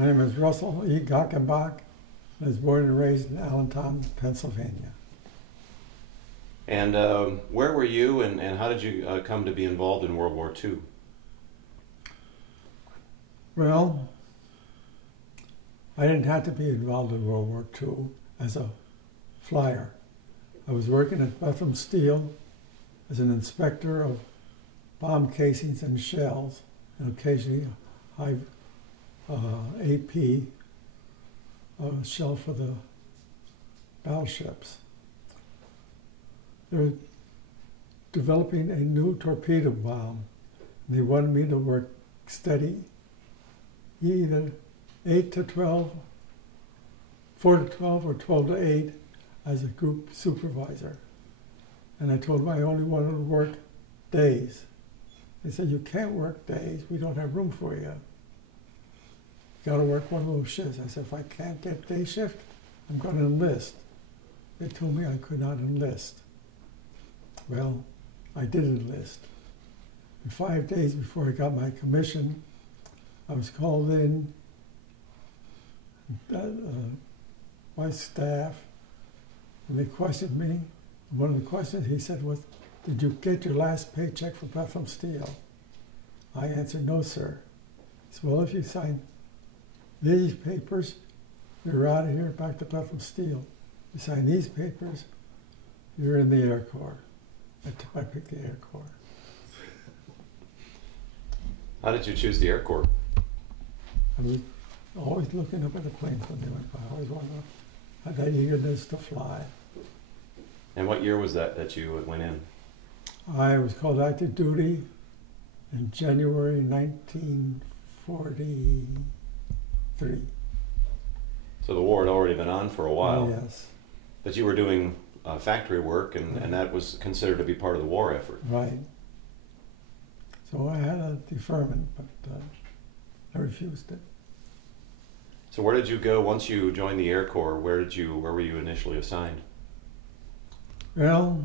My name is Russell E. Gackenbach. I was born and raised in Allentown, Pennsylvania. And where were you, and how did you come to be involved in World War II? Well, I didn't have to be involved in World War II as a flyer. I was working at Bethlehem Steel as an inspector of bomb casings and shells, and occasionally high AP shell for the battleships. They were developing a new torpedo bomb, and they wanted me to work steady, either 8 to 12, 4 to 12, or 12 to 8 as a group supervisor. And I told them I only wanted to work days. They said, "You can't work days, we don't have room for you. You gotta work one of those shifts." I said, "If I can't get day shift, I'm gonna enlist." They told me I could not enlist. Well, I did enlist. And 5 days before I got my commission, I was called in by staff, and they questioned me. One of the questions he said was, "Did you get your last paycheck from Bethlehem Steel?" I answered, "No, sir." He said, "Well, if you sign these papers, you're out of here back to Bethlehem Steel. You sign these papers, you're in the Air Corps." I picked the Air Corps. How did you choose the Air Corps? I was always looking up at the planes when they went by. I always wanted to have that eagerness to fly. And what year was that you went in? I was called active duty in January 1943. So the war had already been on for a while. Yes. But you were doing factory work, and that was considered to be part of the war effort. Right. So I had a deferment, but I refused it. So where did you go once you joined the Air Corps? Where were you initially assigned? Well,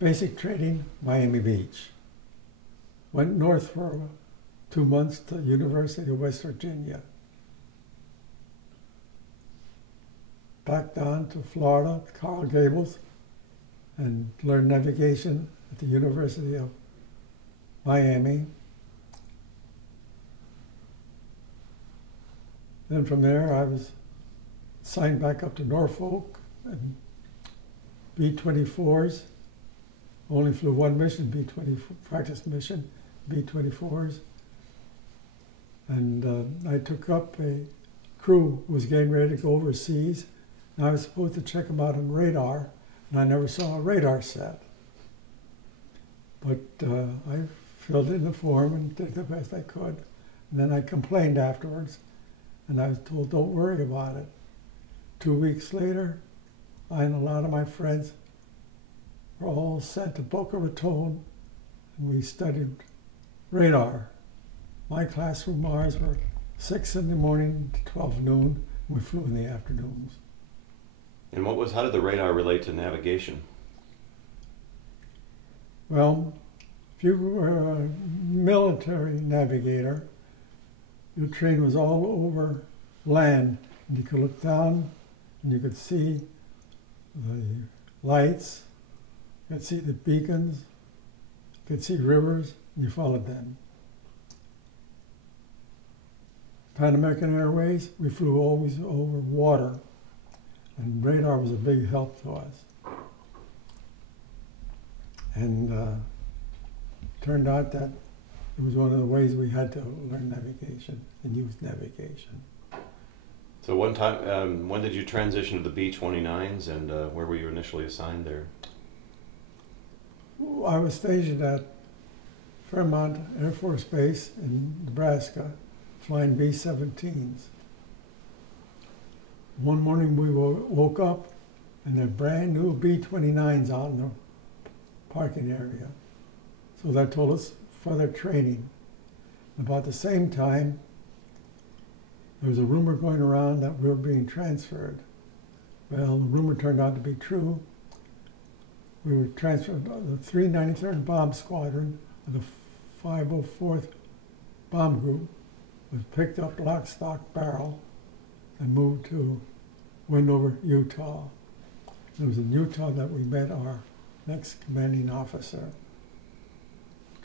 basic training, Miami Beach. Went north for 2 months to the University of West Virginia. Back down to Florida, Coral Gables, and learned navigation at the University of Miami. Then from there, I was signed back up to Norfolk and B-24s. Only flew one mission, practice mission, B-24s. And I took up a crew who was getting ready to go overseas. And I was supposed to check them out on radar, and I never saw a radar set. But I filled in the form and did the best I could. And then I complained afterwards, and I was told, "Don't worry about it." 2 weeks later, I and a lot of my friends were all sent to Boca Raton, and we studied radar. My classroom hours were 6 in the morning to 12 noon. We flew in the afternoons. And how did the radar relate to navigation? Well, if you were a military navigator, your train was all over land, and you could look down and you could see the lights, you could see the beacons, you could see rivers, and you followed them. Pan American Airways, we flew always over water, and radar was a big help to us. And turned out that it was one of the ways we had to learn navigation and use navigation. So one time, when did you transition to the B-29s, and where were you initially assigned there? I was stationed at Fairmont Air Force Base in Nebraska, flying B-17s. One morning we woke up, and there were brand new B-29s out in the parking area. So that told us further training. About the same time, there was a rumor going around that we were being transferred. Well, the rumor turned out to be true. We were transferred to the 393rd Bomb Squadron of the 504th Bomb Group was picked up lock, stock, barrel, and moved to Wendover, Utah. It was in Utah that we met our next commanding officer,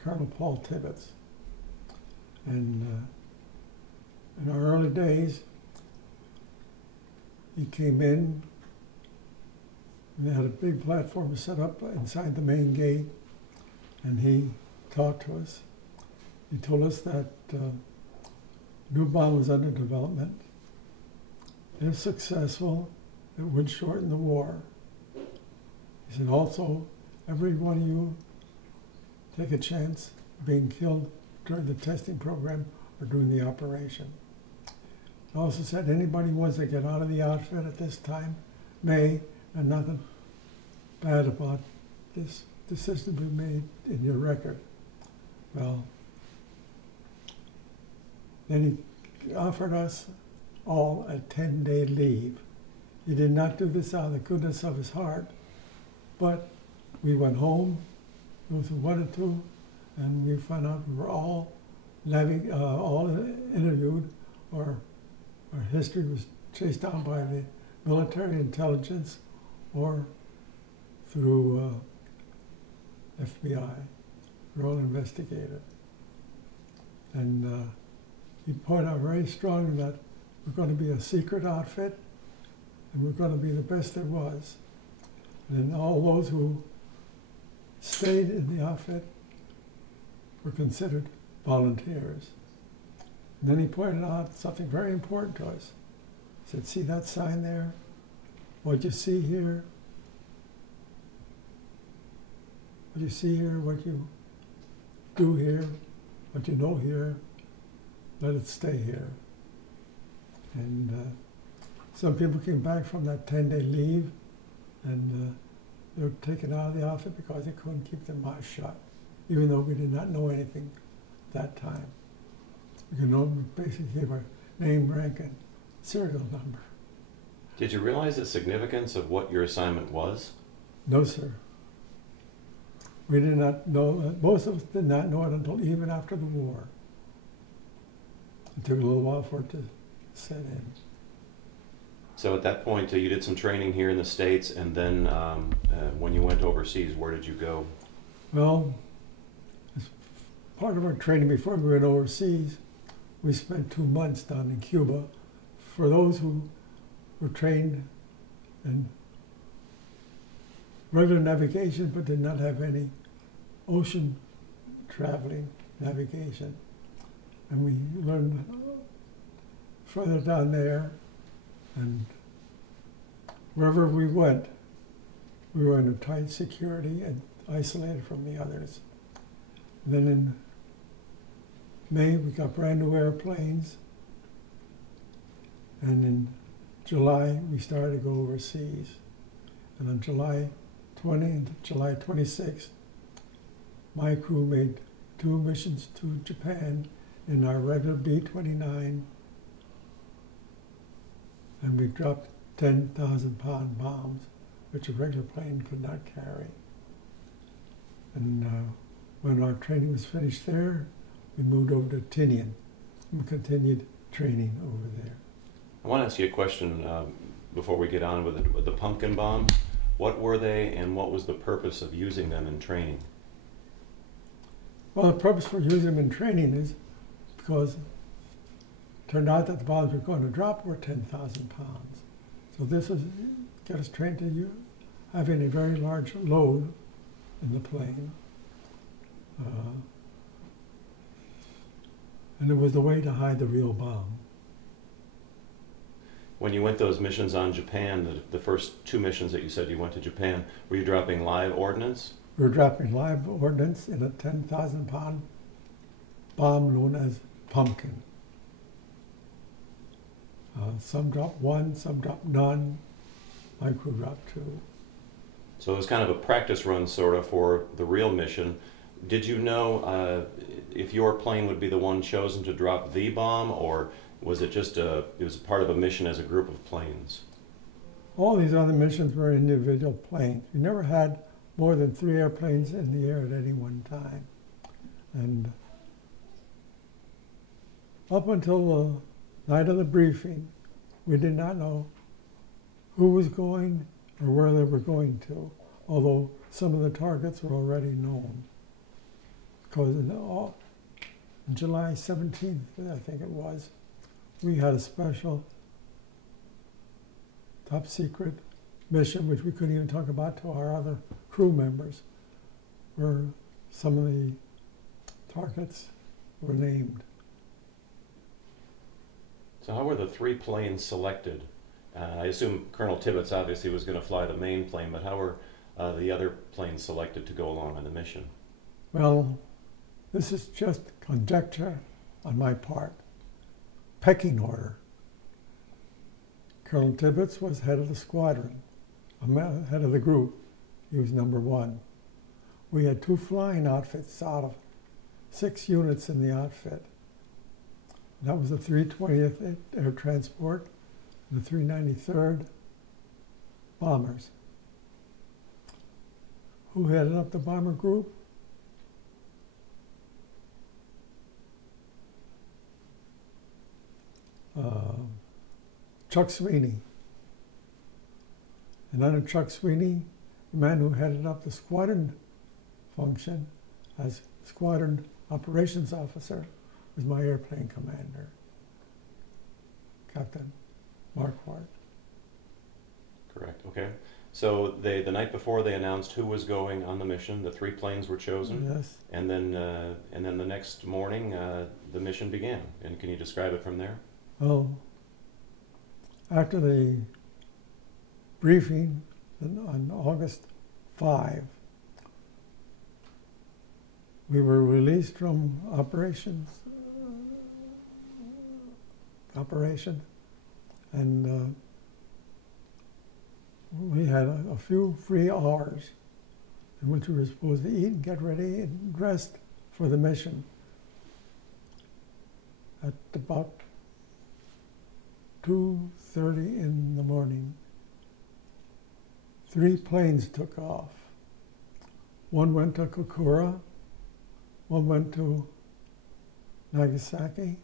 Colonel Paul Tibbets. And in our early days, he came in, and they had a big platform set up inside the main gate, and he talked to us. He told us that new bomb was under development. If successful, it would shorten the war. He said also, every one of you take a chance of being killed during the testing program or during the operation. He also said anybody who wants to get out of the outfit at this time may, and nothing bad about this decision to be made in your record. Well, then he offered us all a 10-day leave. He did not do this out of the goodness of his heart, but we went home, those who wanted to, and we found out we were all interviewed, or our history was chased down by the military intelligence or through FBI. We're all investigated. And he pointed out very strongly that we're going to be a secret outfit, and we're going to be the best there was. And all those who stayed in the outfit were considered volunteers. And then he pointed out something very important to us. He said, see that sign there? What you see here? What you see here, what you do here, what you know here, let it stay here. And some people came back from that 10-day leave, and they were taken out of the outfit because they couldn't keep their mouths shut, even though we did not know anything at that time. We could only basically give our name, rank, and serial number. Did you realize the significance of what your assignment was? No, sir. We did not know, most of us did not know it until even after the war. It took a little while for it to set in. So at that point, you did some training here in the States, and then when you went overseas, where did you go? Well, as part of our training before we went overseas, we spent 2 months down in Cuba. For those who were trained in regular navigation but did not have any ocean traveling navigation. And we learned further down there, and wherever we went, we were under tight security and isolated from the others. And then in May, we got brand new airplanes, and in July, we started to go overseas. And on July 20 and July 26th, my crew made 2 missions to Japan in our regular B-29, and we dropped 10,000-pound bombs, which a regular plane could not carry. And when our training was finished there, we moved over to Tinian and continued training over there. I want to ask you a question before we get on with the pumpkin bombs. What were they, and what was the purpose of using them in training? Well, the purpose for using them in training is because it turned out that the bombs we're going to drop were 10,000 pounds. So this was get us trained to having a very large load in the plane. And it was the way to hide the real bomb. When you went those missions on Japan, the first 2 missions that you said you went to Japan, were you dropping live ordnance? We were dropping live ordnance in a 10,000-pound bomb known as pumpkin. Some dropped 1, some dropped none. My crew dropped 2. So it was kind of a practice run, sort of, for the real mission. Did you know if your plane would be the one chosen to drop the bomb, or was it just it was part of a mission as a group of planes? All these other missions were individual planes. We never had more than 3 airplanes in the air at any one time. And Up until the night of the briefing, we did not know who was going or where they were going to, although some of the targets were already known. Because on July 17th, I think it was, we had a special top secret mission, which we couldn't even talk about to our other crew members, where some of the targets were named. So how were the 3 planes selected? I assume Colonel Tibbets obviously was going to fly the main plane, but how were the other planes selected to go along on the mission? Well, this is just conjecture on my part. Pecking order. Colonel Tibbets was head of the squadron, head of the group. He was number 1. We had 2 flying outfits out of 6 units in the outfit. That was the 320th Air Transport, the 393rd Bombers. Who headed up the bomber group? Chuck Sweeney. And under Chuck Sweeney, the man who headed up the squadron function as squadron operations officer was my airplane commander, Captain Marquardt. Correct, okay. So the night before they announced who was going on the mission, the 3 planes were chosen. Yes. And then the next morning, the mission began. And can you describe it from there? Well, after the briefing on August 5, we were released from operation, and we had a few free hours in which we were supposed to eat and get ready and rest for the mission. At about 2:30 in the morning, 3 planes took off. One went to Kokura, one went to Nagasaki,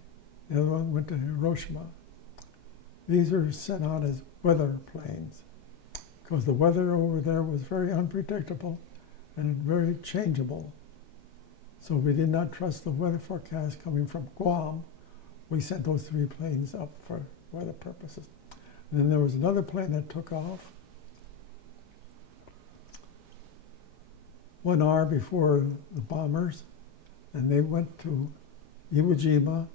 the other one went to Hiroshima. These were sent out as weather planes because the weather over there was very unpredictable and very changeable. So we did not trust the weather forecast coming from Guam. We sent those 3 planes up for weather purposes. And then there was another plane that took off 1 hour before the bombers, and they went to Iwo Jima,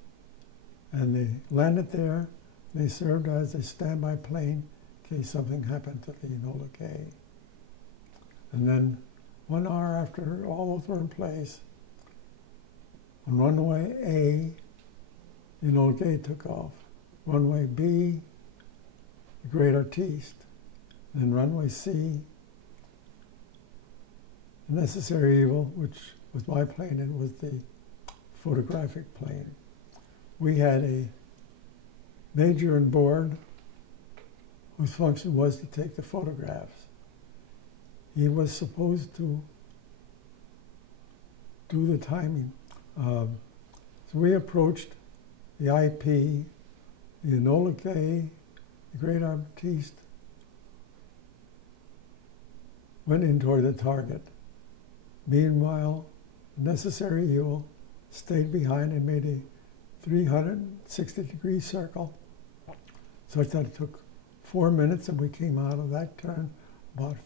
and they landed there. They served as a standby plane in case something happened to the Enola Gay. And then 1 hour after all those were in place, on runway A, Enola Gay took off. Runway B, the Great Artiste. Then runway C, the Necessary Evil, which was my plane, and was the photographic plane. We had a major on board whose function was to take the photographs. He was supposed to do the timing. So we approached the IP, the Enola Gay, the Great Artiste, went in toward the target. Meanwhile, Necessary Evil stayed behind and made a 360-degree circle, such that it took 4 minutes, and we came out of that turn about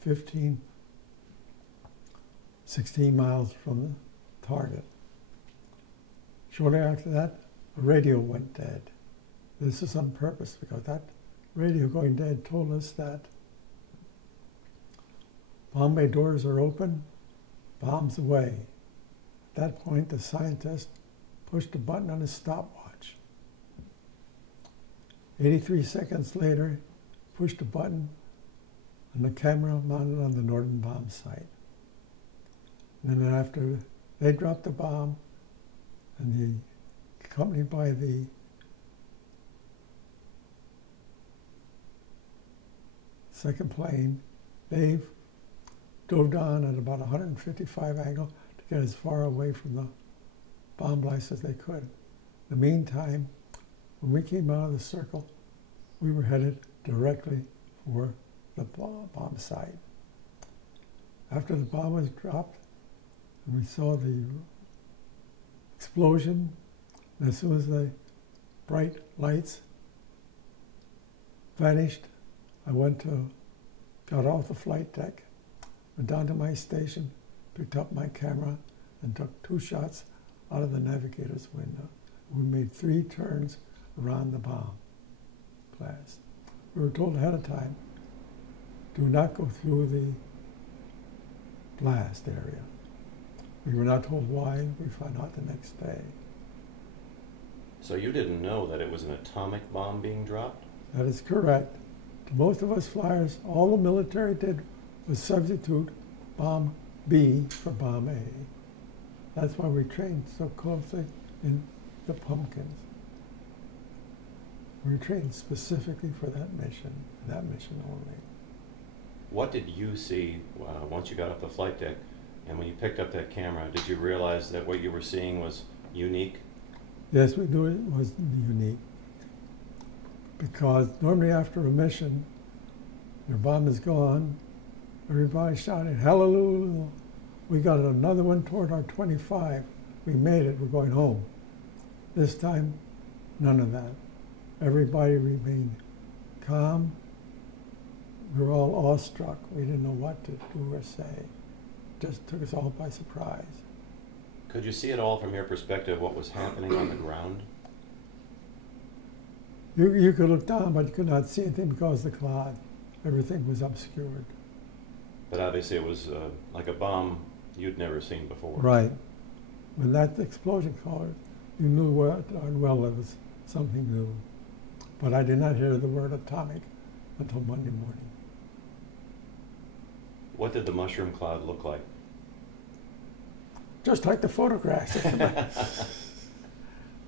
16 miles from the target. Shortly after that, the radio went dead. This is on purpose, because that radio going dead told us that bomb bay doors are open, bombs away. At that point, the scientist pushed a button on his stopwatch. 83 seconds later, pushed a button on the camera mounted on the northern bomb site. And then after they dropped the bomb, and accompanied by the second plane, they dove down at about 155 angle to get as far away from the bomb blast as they could. In the meantime, when we came out of the circle, we were headed directly for the bomb site. After the bomb was dropped, and we saw the explosion, and as soon as the bright lights vanished, I got off the flight deck, went down to my station, picked up my camera, and took 2 shots out of the navigator's window. We made 3 turns around the bomb blast. We were told ahead of time, do not go through the blast area. We were not told why. We found out the next day. So you didn't know that it was an atomic bomb being dropped? That is correct. To most of us flyers, all the military did was substitute bomb B for bomb A. That's why we trained so closely in the pumpkins. We were trained specifically for that mission, and that mission only. What did you see once you got off the flight deck, and when you picked up that camera, did you realize that what you were seeing was unique? Yes, we knew it was unique. Because normally after a mission, your bomb is gone, everybody shouting, hallelujah. We got another one toward our 25. We made it, we're going home. This time, none of that. Everybody remained calm. We were all awestruck. We didn't know what to do or say. It just took us all by surprise. Could you see it all from your perspective, what was happening on the ground? You could look down, but you could not see anything because of the cloud. Everything was obscured. But obviously it was like a bomb you'd never seen before. Right. When that explosion occurred, you knew well it was something new. But I did not hear the word atomic until Monday morning. What did the mushroom cloud look like? Just like the photographs.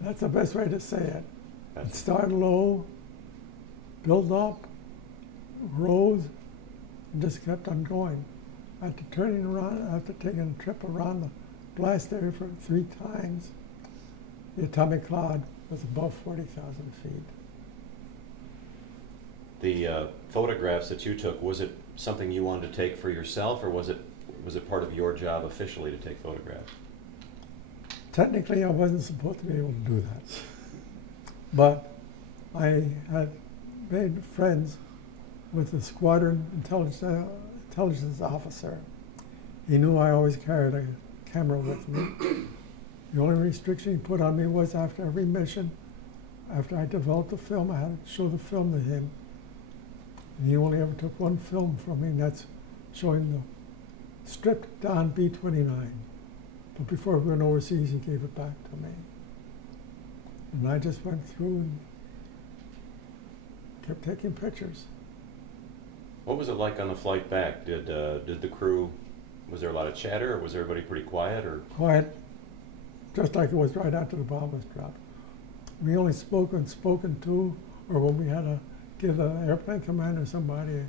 That's the best way to say it. It started low, built up, rose, and just kept on going. After turning around, after taking a trip around the blast area for 3 times, the atomic cloud was above 40,000 feet. The photographs that you took, was it something you wanted to take for yourself, or was it part of your job officially to take photographs? Technically, I wasn't supposed to be able to do that. But I had made friends with the squadron intelligence officer. He knew I always carried a camera with me. The only restriction he put on me was after every mission, after I developed the film, I had to show the film to him. And he only ever took 1 film from me, and that's showing the stripped down B-29. But before we went overseas, he gave it back to me. And I just went through and kept taking pictures. What was it like on the flight back? Did the crew, was there a lot of chatter, or was everybody pretty quiet? Or quiet, just like it was right after the bomb was dropped. We only spoke when spoken to, or when we had to give the airplane commander somebody a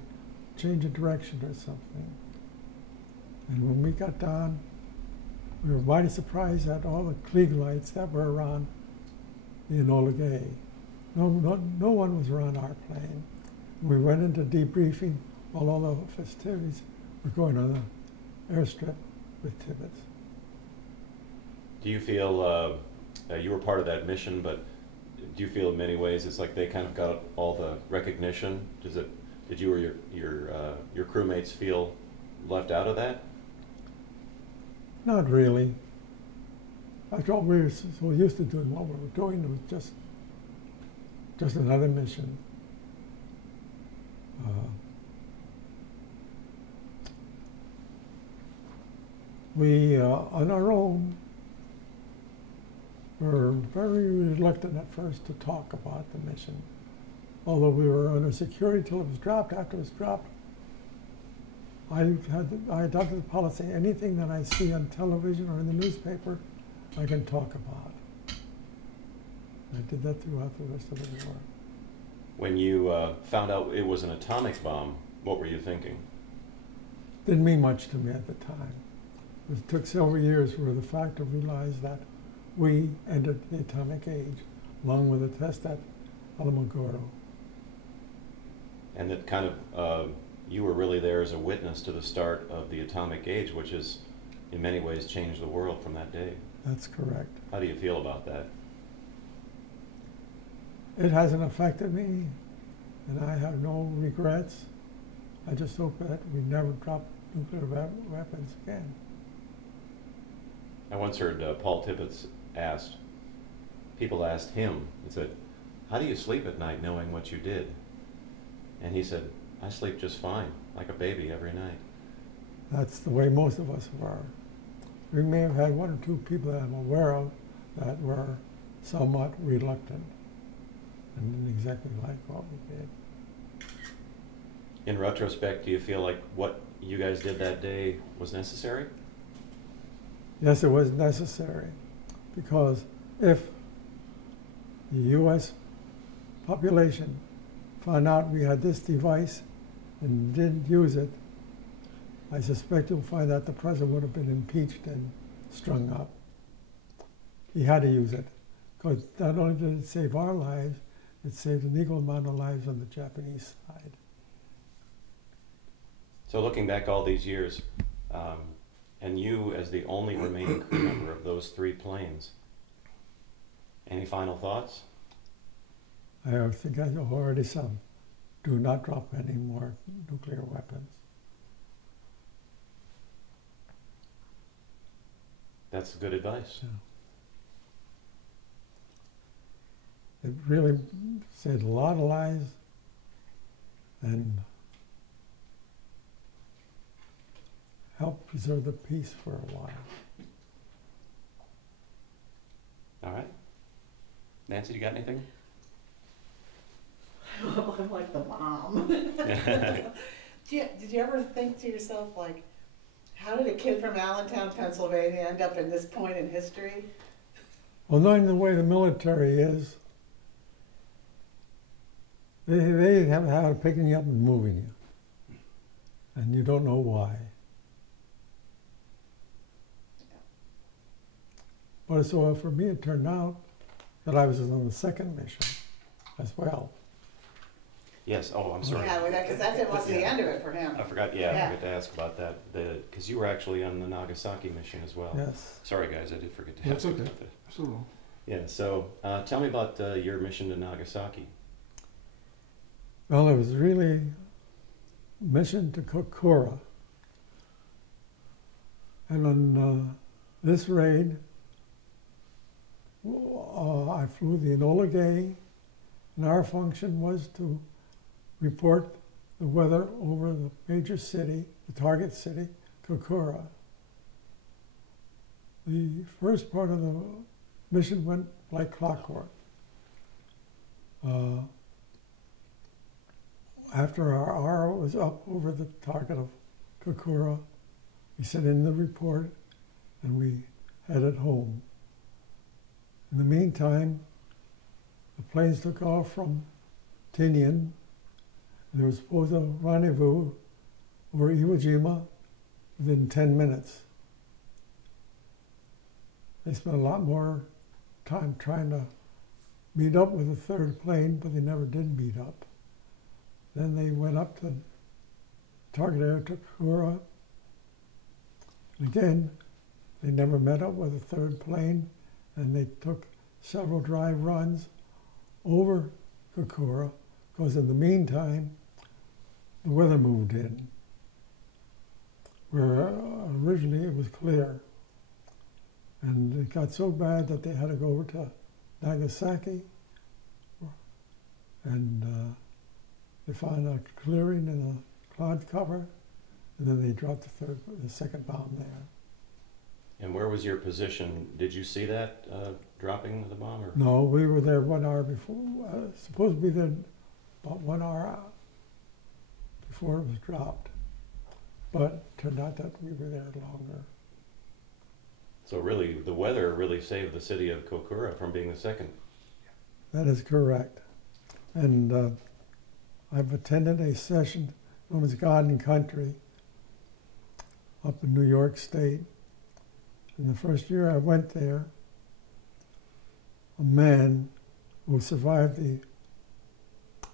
change of direction or something. And when we got down, we were mighty surprised at all the Klieg lights that were around the Enola Gay. No one was around our plane. We went into debriefing while all the festivities were going on the airstrip with Tibbets. do you feel you were part of that mission, but do you feel in many ways it's like they kind of got all the recognition? Did you or your crewmates feel left out of that? Not really. After all, we were so used to doing what we were doing, it was just another mission. We, on our own, were very reluctant at first to talk about the mission. Although we were under security till it was dropped. After it was dropped, I adopted the policy, anything that I see on television or in the newspaper, I can talk about. I did that throughout the rest of the war. When you found out it was an atomic bomb, what were you thinking? Didn't mean much to me at the time. It took several years for the fact to realize that we entered the atomic age. along with the test at Alamogordo. And that kind of, you were really there as a witness to the start of the atomic age, which has in many ways changed the world from that day. That's correct. How do you feel about that? It hasn't affected me, and I have no regrets. I just hope that we never drop nuclear weapons again. I once heard Paul Tibbets people asked him, he said, how do you sleep at night knowing what you did? And he said, I sleep just fine, like a baby every night. That's the way most of us were. We may have had one or two people that I'm aware of that were somewhat reluctant and didn't exactly like what we did. In retrospect, do you feel like what you guys did that day was necessary? Yes, it was necessary, because if the U.S. population found out we had this device and didn't use it, I suspect you'll find that the president would have been impeached and strung up. He had to use it, because not only did it save our lives, it saved an equal amount of lives on the Japanese side. So looking back all these years, and you as the only remaining crew member of those 3 planes, any final thoughts? I think I already some. Do not drop any more nuclear weapons. That's good advice. Yeah. It really saved a lot of lives, and helped preserve the peace for a while. All right. Nancy, you got anything? I'm like the mom. Did you ever think to yourself, like, how did a kid from Allentown, Pennsylvania end up in this point in history? Well, knowing the way the military is, they have a habit of picking you up and moving you. And you don't know why. But so for me, it turned out that I was on the second mission as well. Yes. Oh, I'm sorry. Yeah, because that wasn't the end of it for him. I forgot. I forgot to ask about that. Because you were actually on the Nagasaki mission as well. Yes. Sorry, guys, I did forget to ask. That's okay. About that. Absolutely. Yeah. So, tell me about your mission to Nagasaki. Well, it was really a mission to Kokura. And on this raid, I flew the Enola Gay, and our function was to report the weather over the major city, the target city, Kokura. The first part of the mission went like clockwork. After our hour was up over the target of Kokura, we sent in the report and we headed home. In the meantime, the planes took off from Tinian, and they were supposed to rendezvous over Iwo Jima within 10 minutes. They spent a lot more time trying to meet up with the third plane, but they never did meet up. Then they went up to target area to Kokura. And again, they never met up with the third plane, and they took several dry runs over Kokura, because in the meantime, the weather moved in, where originally it was clear. And it got so bad that they had to go over to Nagasaki, and they found a clearing in a cloud cover, and then they dropped the second bomb there. And where was your position? Did you see that dropping the bomb? Or? No, we were there 1 hour before. Supposed to be there about 1 hour out before it was dropped. But it turned out that we were there longer. So really, the weather really saved the city of Kokura from being the second. That is correct. And I've attended a session known as God and Country up in New York State. In the first year I went there, a man who survived the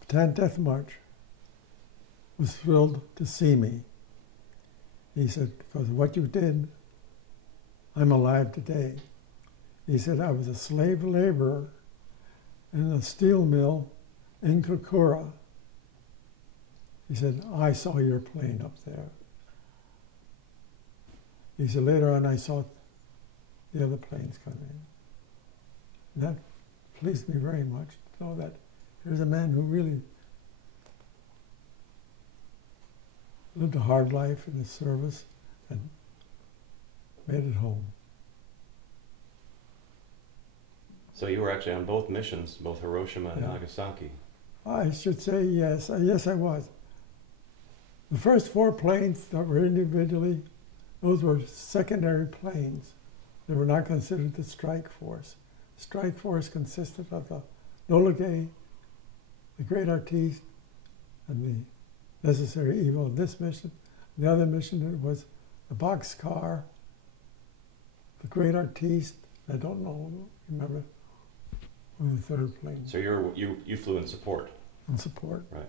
Bataan Death March, was thrilled to see me. He said, because of what you did, I'm alive today. He said, I was a slave laborer in a steel mill in Kokura. He said, I saw your plane up there. He said, later on I saw the other planes coming in. And that pleased me very much to know that here's a man who really lived a hard life in the service and made it home. So you were actually on both missions, both Hiroshima and Yeah. Nagasaki. I should say yes. Yes, I was. The first 4 planes that were individually, those were secondary planes. They were not considered the strike force. Strike force consisted of the Enola Gay, the Great Artiste, and the Necessary Evil of this mission. The other mission it was the Boxcar, the Great Artiste. I don't know, remember who the third plane. So you flew in support. In support. Right.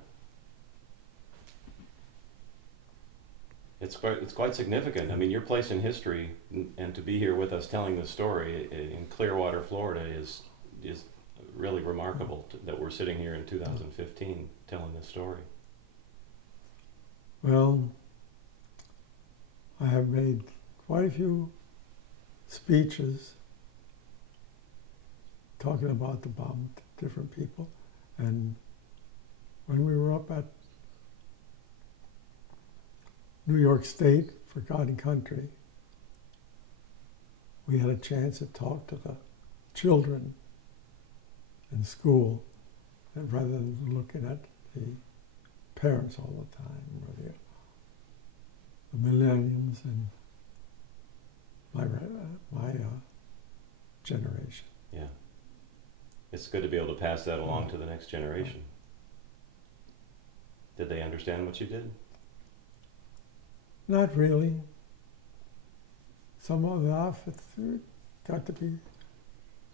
It's quite significant. I mean, your place in history, and to be here with us telling this story in Clearwater, Florida, is really remarkable. That we're sitting here in 2015 telling this story. Well, I have made quite a few speeches talking about the bomb to different people, and when we were up at New York State for God and Country, we had a chance to talk to the children in school, and rather than looking at the parents all the time, or the millenniums and my generation. Yeah. It's good to be able to pass that along to the next generation. Did they understand what you did? Not really. Some of the outfits got to be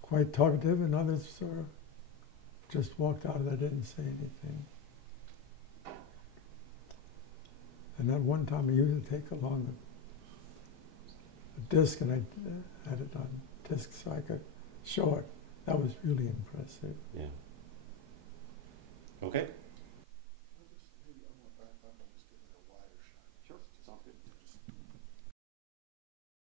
quite talkative, and others just walked out and I didn't say anything. And at one time I used to take along a disc, and I had it on disc so I could show it. That was really impressive. Yeah. Okay.